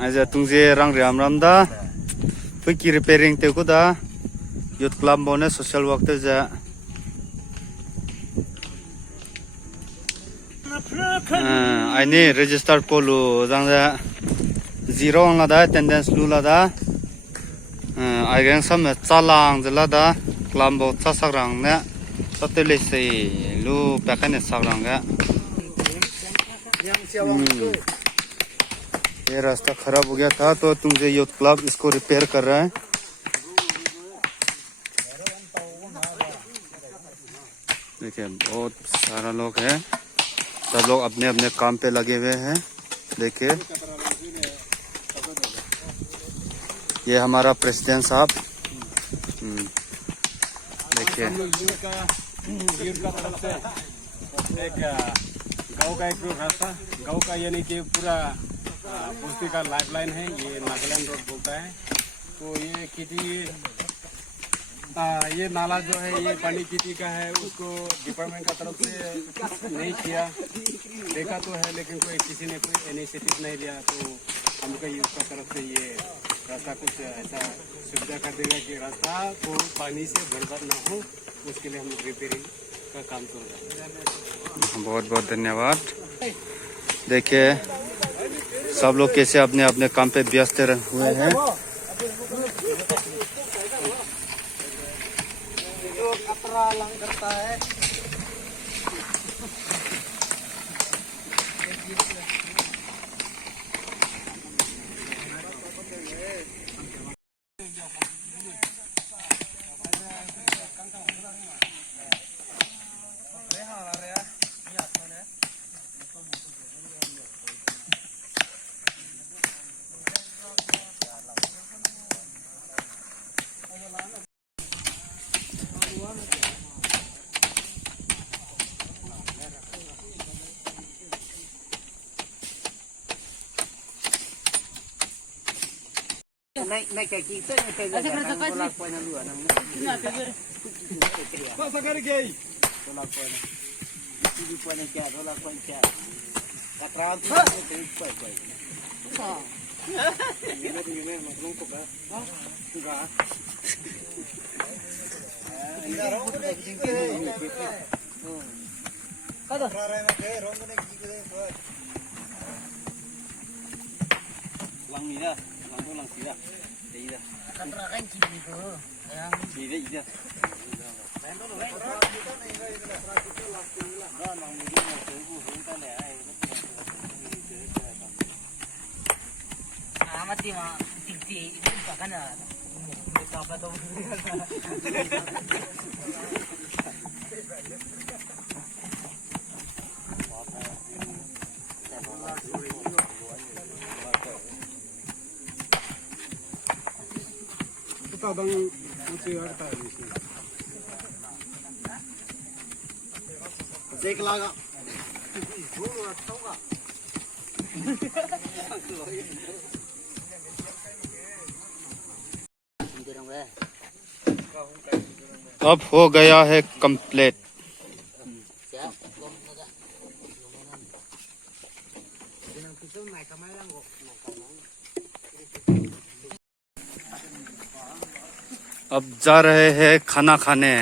Aja tungje rang ram da. Pergi repairing te ko da. Youth Club bonus social work te ja. Ini register polu jang da zero ang da attendance lu la da. Ai gang sam chalang jala da club bo cha sagrang ne. Satele se lu pakane sagrang ga. ये रास्ता खराब हो गया था तो तुंजे youth club इसको repair कर रहा है। देखिए बहुत सारा लोग है, सब लोग अपने अपने काम पे लगे हुए हैं। देखिए ये हमारा प्रेसिडेंट साहब, देखिए गाँव का एक रास्ता, गाँव का यानी कि पूरा बस्ती का लाइफलाइन है, ये नागालैंड रोड बोलता है। तो ये खेती ये नाला जो है ये पानी खेती का है, उसको डिपार्टमेंट का तरफ से नहीं किया, देखा तो है लेकिन किसी ने कोई इनिशिएटिव नहीं लिया। तो हमको इसका तरफ से ये रास्ता कुछ ऐसा सुविधा कर देगा कि रास्ता को पानी से बर्बाद ना हो, उसके लिए हम लोग रिपेयरिंग का काम कर रहे हैं। बहुत बहुत धन्यवाद। देखिए सब लोग कैसे अपने अपने काम पे व्यस्त हुए हैं। Naik kaki tu ni pegang tolak poin luar nang. Apa sekali gay? Tolak poin. Ini poin क्या tolak poin क्या. Katran tu tu poin. Ini maklum ko ba? Tuga. Ini orang tu nak jingke. Kada. Rarai nak ke orang tu nak jingke tu. Lang ni dah. Lang sih dah. Dah. Kontrakan ciri tu, yang Ciri dah. mati mah tinggi itu bahkan ada. Apa tu? Kadang uci harta ni. Cek laga. अब हो गया है complete. अब जा रहे हैं खाना खाने।